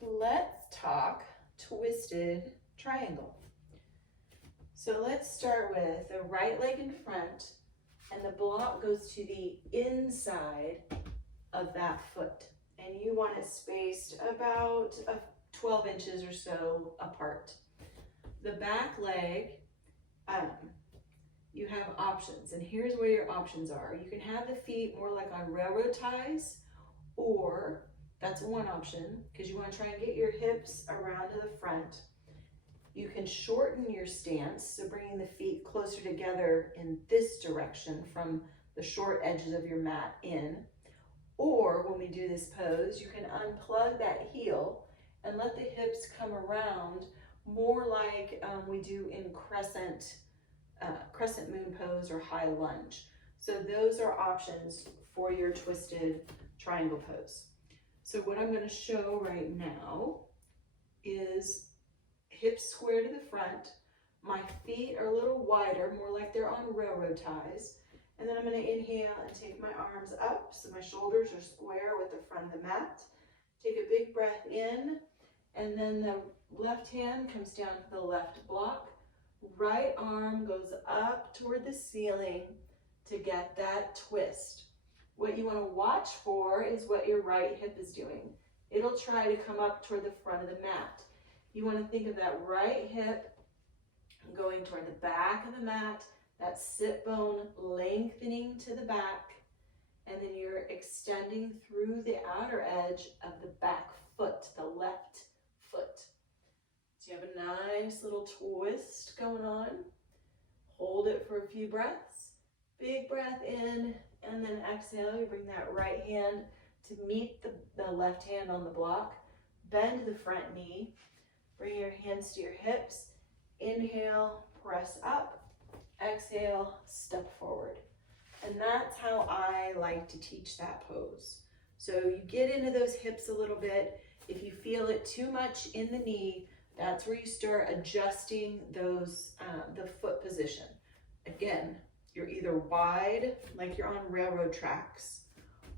let's talk twisted triangle. So let's start with the right leg in front, and the block goes to the inside of that foot. And you want it spaced about 12 inches or so apart. The back leg, you have options, and here's where your options are. You can have the feet more like on railroad ties, or that's one option because you want to try and get your hips around to the front. You can shorten your stance, so bringing the feet closer together in this direction from the short edges of your mat in. Or when we do this pose, you can unplug that heel and let the hips come around more like we do in crescent moon pose or high lunge. So those are options for your twisted triangle pose. So what I'm going to show right now is hips square to the front. My feet are a little wider, more like they're on railroad ties. And then I'm going to inhale and take my arms up so my shoulders are square with the front of the mat. Take a big breath in, and then the left hand comes down to the left block. Right arm goes up toward the ceiling to get that twist. What you want to watch for is what your right hip is doing. It'll try to come up toward the front of the mat. You want to think of that right hip going toward the back of the mat, that sit bone lengthening to the back, and then you're extending through the outer edge of the back foot, the left foot. So you have a nice little twist going on. Hold it for a few breaths. Big breath in, and then exhale. You bring that right hand to meet the left hand on the block. Bend the front knee. Bring your hands to your hips. Inhale, press up. Exhale, step forward. And that's how I like to teach that pose. So you get into those hips a little bit. If you feel it too much in the knee, that's where you start adjusting those the foot position. Again, you're either wide, like you're on railroad tracks,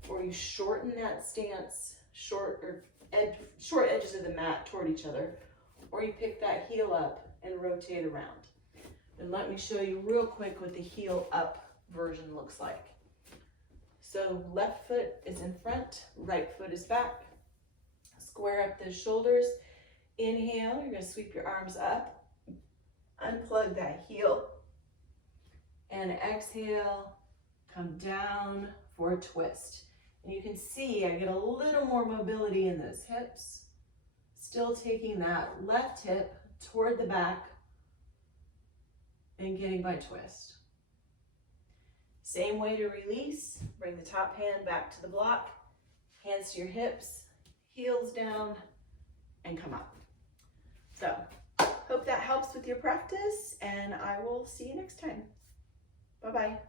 or you shorten that stance, short edges of the mat toward each other, or you pick that heel up and rotate around. And let me show you real quick what the heel up version looks like. So left foot is in front, right foot is back. Square up those shoulders. Inhale, you're going to sweep your arms up. Unplug that heel. And exhale, come down for a twist. And you can see I get a little more mobility in those hips. Still taking that left hip toward the back and getting my twist. Same way to release. Bring the top hand back to the block, hands to your hips, heels down, and come up. So, hope that helps with your practice, and I will see you next time. Bye-bye.